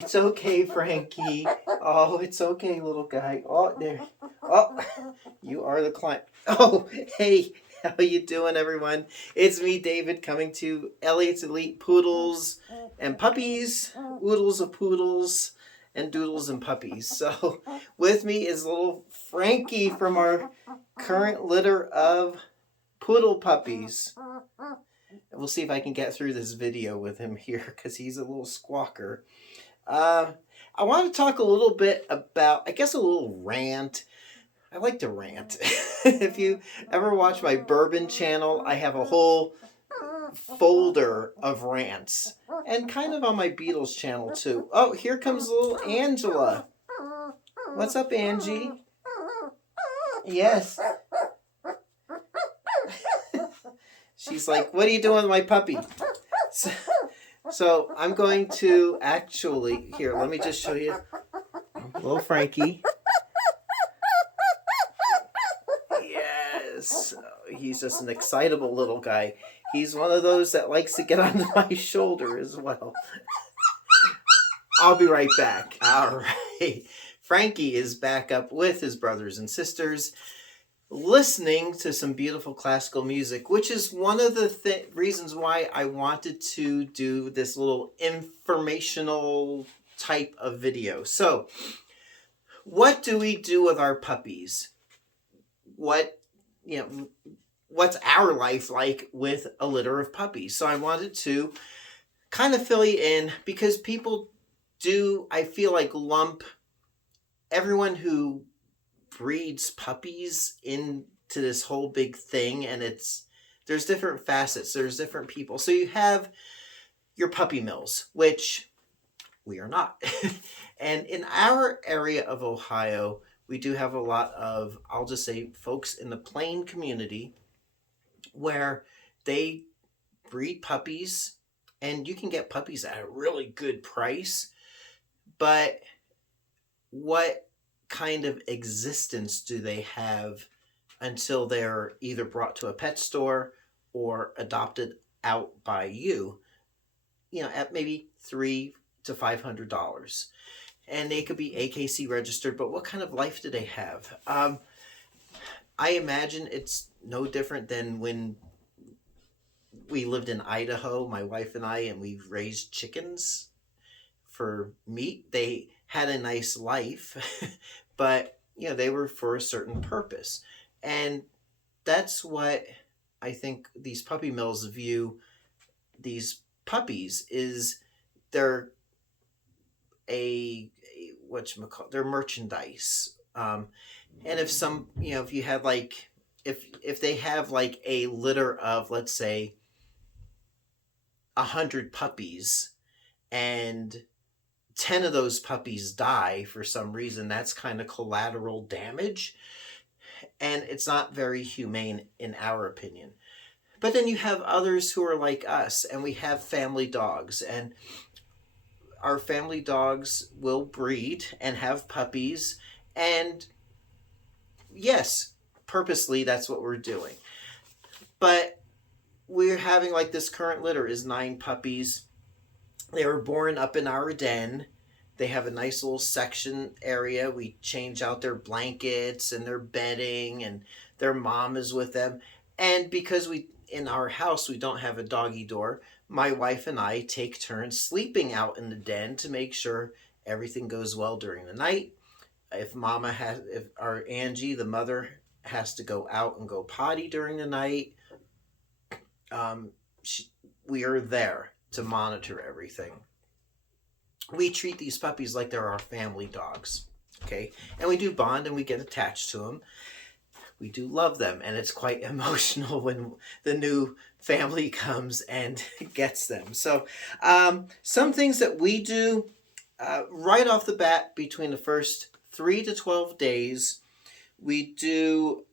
It's okay, Frankie. Oh, it's okay, little guy. Oh, there. Oh, you are the client. Oh, hey, how you doing, everyone? It's me, David, coming to Elliot's Elite Poodles and Puppies, Oodles of Poodles, and Doodles and Puppies. So, with me is little Frankie from our current litter of poodle puppies. And we'll see if I can get through this video with him here because he's a little squawker. Uh, I want to talk a little bit about, I guess, a little rant. I like to rant. If you ever watch my bourbon channel, I have a whole folder of rants. And kind of on my Beatles channel, too. Oh, here comes little Angela. What's up, Angie? Yes. She's like, what are you doing with my puppy? So I'm going to actually, here, let me just show you. Little Frankie. Yes. He's just an excitable little guy. He's one of those that likes to get onto my shoulder as well. I'll be right back. All right. Frankie is back up with his brothers and sisters, listening to some beautiful classical music, which is one of the reasons why I wanted to do this little informational type of video. So, what do we do with our puppies? What's our life like with a litter of puppies? So I wanted to kind of fill you in because people do, I feel like, lump everyone who breeds puppies into this whole big thing, and there's different facets, there's different people. So you have your puppy mills, which we are not. And in our area of Ohio, we do have a lot of, I'll just say, folks in the plain community where they breed puppies, and you can get puppies at a really good price. But what kind of existence do they have until they're either brought to a pet store or adopted out by you, at maybe $300 to $500? And they could be AKC registered, but what kind of life do they have? I imagine it's no different than when we lived in Idaho, my wife and I, and we raised chickens for meat. They had a nice life, but they were for a certain purpose. And that's what I think these puppy mills view these puppies is they're they're merchandise. And if you had if they have like a litter of, let's say, 100 puppies, and 10 of those puppies die for some reason, that's kind of collateral damage, and it's not very humane in our opinion. But then you have others who are like us, and we have family dogs, and our family dogs will breed and have puppies, and yes, purposely that's what we're doing. But we're having, like, this current litter is 9 puppies. They were born up in our den. They have a nice little section area. We change out their blankets and their bedding, and their mom is with them. And because in our house, we don't have a doggy door, my wife and I take turns sleeping out in the den to make sure everything goes well during the night. If our Angie, the mother, has to go out and go potty during the night, we are there to monitor everything. We treat these puppies like they're our family dogs, okay? And we do bond and we get attached to them. We do love them, and it's quite emotional when the new family comes and gets them. So some things that we do right off the bat, between the first 3 to 12 days, we do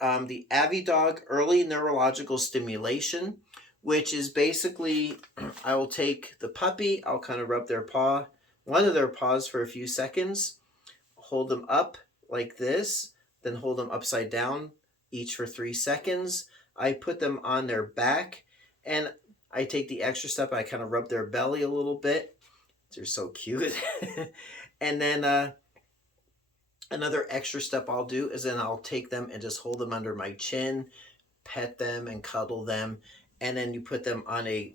the Avidog early neurological stimulation, which is basically, I will take the puppy, I'll kind of rub one of their paws for a few seconds, hold them up like this, then hold them upside down, each for 3 seconds. I put them on their back, and I take the extra step, I kind of rub their belly a little bit They're so cute. And then another extra step I'll do is then I'll take them and just hold them under my chin, pet them and cuddle them, and then you put them on a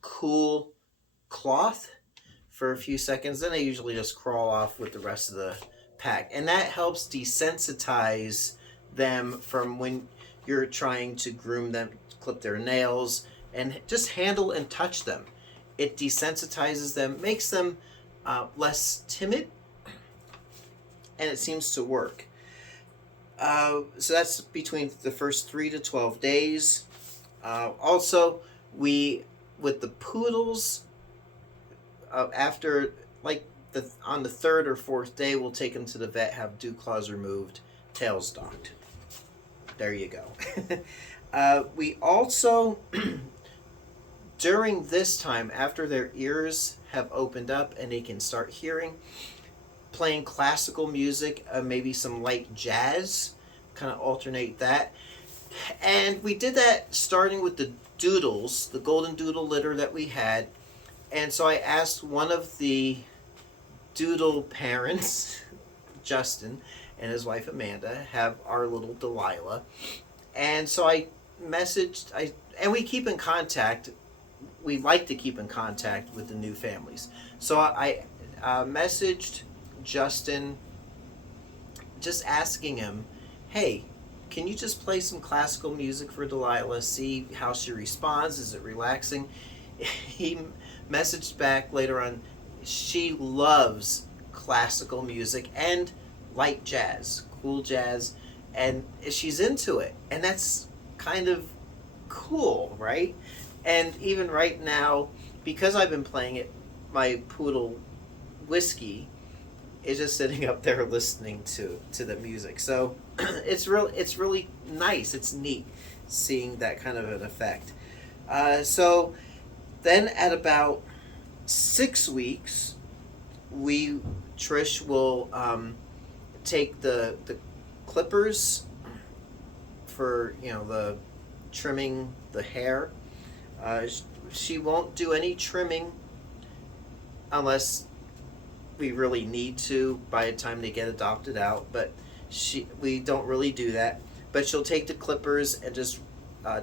cool cloth for a few seconds. Then they usually just crawl off with the rest of the pack, and that helps desensitize them from when you're trying to groom them, clip their nails, and just handle and touch them. It desensitizes them, makes them less timid, and it seems to work. So that's between the first 3 to 12 days. Also, we with the poodles, after like on the third or fourth day, we'll take them to the vet, have dew claws removed, tails docked. There you go. We also, during this time, after their ears have opened up and they can start hearing, playing classical music, maybe some light jazz, kind of alternate that. And we did that starting with the doodles, the golden doodle litter that we had. And so I asked one of the doodle parents, Justin, and his wife Amanda, have our little Delilah. And so I messaged, and we keep in contact. We like to keep in contact with the new families. So I messaged Justin, just asking him, hey, can you just play some classical music for Delilah, see how she responds? Is it relaxing? He messaged back later on, she loves classical music and light jazz, cool jazz, and she's into it. And that's kind of cool, right? And even right now, because I've been playing it, my poodle Whiskey is just sitting up there listening to the music. So it's really nice. It's neat seeing that kind of an effect. So then at about 6 weeks, Trish will take the clippers for the trimming the hair. She won't do any trimming unless we really need to by the time they get adopted out, but we don't really do that. But she'll take the clippers and just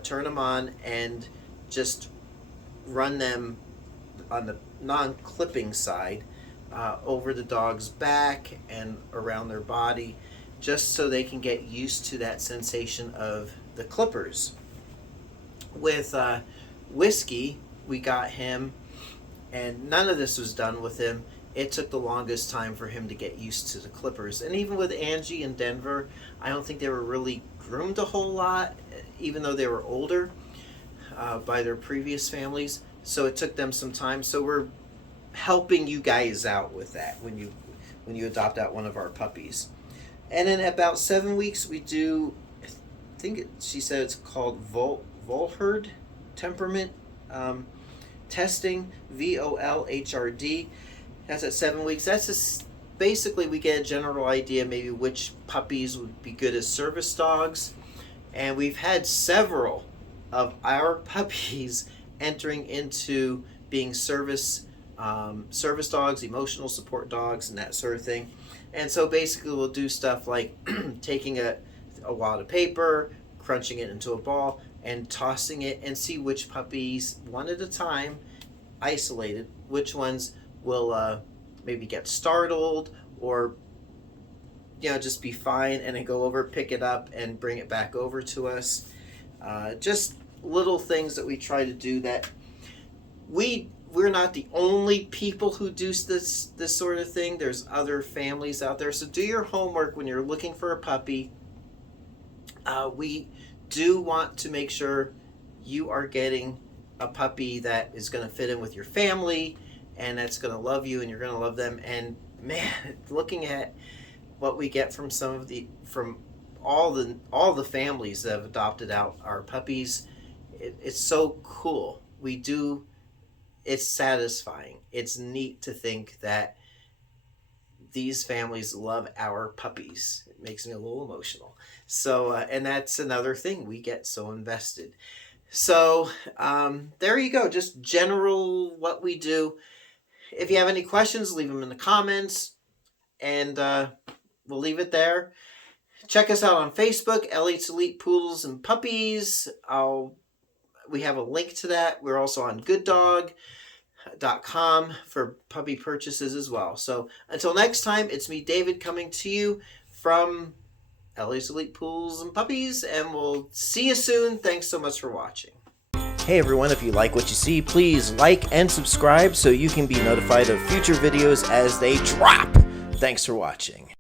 turn them on and just run them on the non-clipping side over the dog's back and around their body, just so they can get used to that sensation of the clippers. With Whiskey, we got him, and none of this was done with him. It took the longest time for him to get used to the clippers. And even with Angie and Denver, I don't think they were really groomed a whole lot, even though they were older by their previous families. So it took them some time. So we're helping you guys out with that when you adopt out one of our puppies. And then at about 7 weeks, we do, I think she said it's called Volhard temperament testing, VOLHRD. That's at 7 weeks. That's just basically we get a general idea maybe which puppies would be good as service dogs. And we've had several of our puppies entering into being service dogs, emotional support dogs, and that sort of thing. And so basically we'll do stuff like taking a wad of paper, crunching it into a ball, and tossing it, and see which puppies, one at a time, isolated, which ones will maybe get startled or just be fine, and then go over, pick it up, and bring it back over to us. Just little things that we try to do that we're not the only people who do this sort of thing. There's other families out there. So do your homework when you're looking for a puppy. We do want to make sure you are getting a puppy that is going to fit in with your family and that's going to love you and you're going to love them. And man, looking at what we get from from all the families that have adopted out our puppies, it's so cool. It's satisfying. It's neat to think that these families love our puppies. It makes me a little emotional. So, and that's another thing. We get so invested. So, there you go. Just general what we do. if you have any questions, leave them in the comments, and we'll leave it there. Check us out on Facebook, Elliot's Elite Poodles and Puppies. We have a link to that. We're also on gooddog.com for puppy purchases as well. So until next time, it's me, David, coming to you from Elliot's Elite Poodles and Puppies, and we'll see you soon. Thanks so much for watching. Hey everyone, if you like what you see, please like and subscribe so you can be notified of future videos as they drop. Thanks for watching.